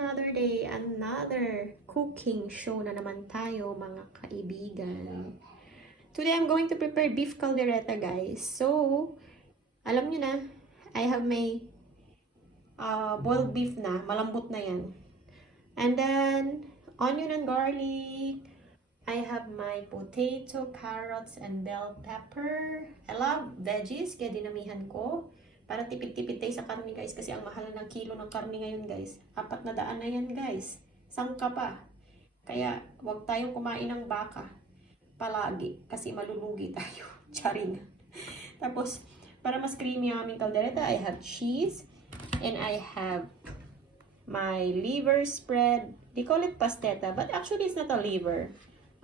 another day, another cooking show na naman tayo, mga kaibigan. Today, I'm going to prepare beef caldereta, guys. So, alam nyo na, I have my boiled beef na, malambot na yan. And then, onion and garlic. I have my potato, carrots, and bell pepper. I love veggies, kaya dinamihan ko. Para tipid-tipid tayo sa karne, guys. Kasi ang mahal ng kilo ng karne ngayon, guys. 400 na yan, guys. Sangka pa. Kaya, wag tayong kumain ng baka. Palagi. Kasi malulugi tayo. Charing. Tapos, para mas creamy ang aming caldereta, I have cheese. And I have my liver spread. They call it pasteta. But actually, it's not a liver.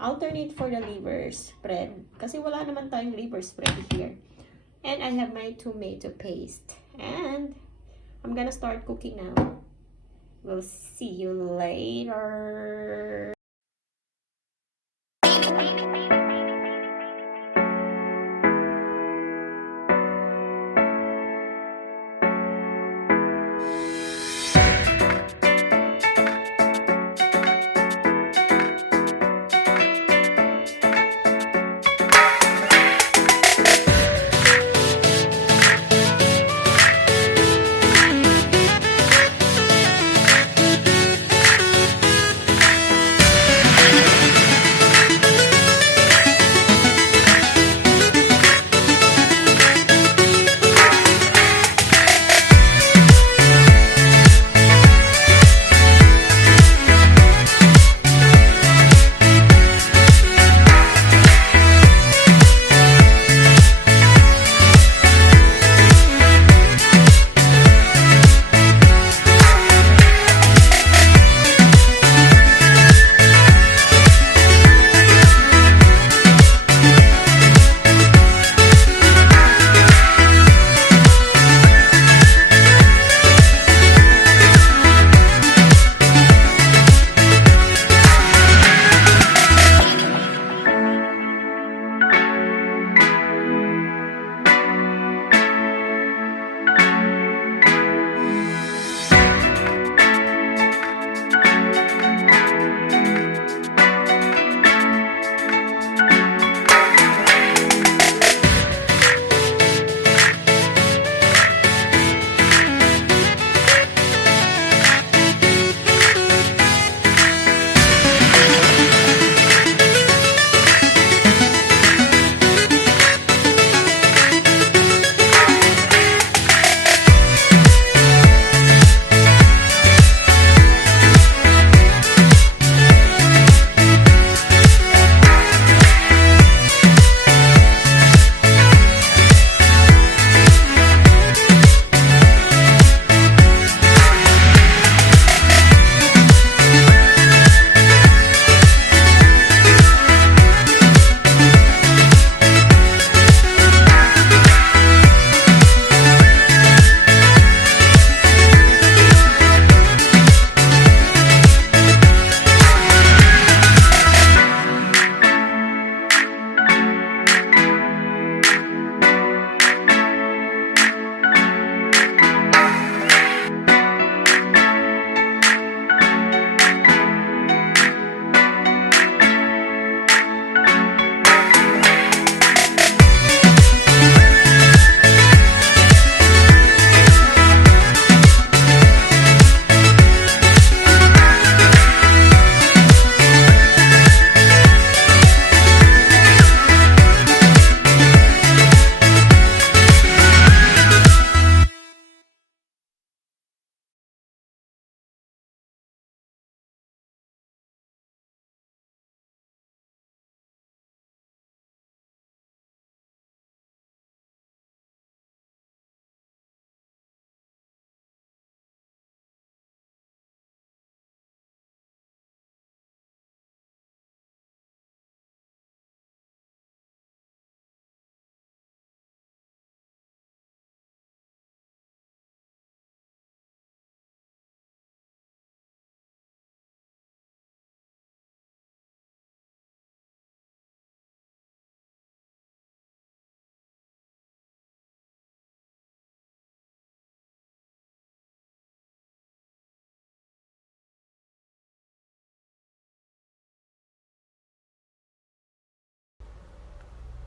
Alternate for the liver spread. Kasi wala naman tayong liver spread here. And I have my tomato paste. And I'm gonna start cooking now. We'll see you later.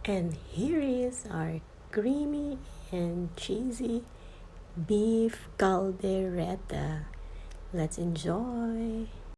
And here is our creamy and cheesy beef caldereta. Let's enjoy.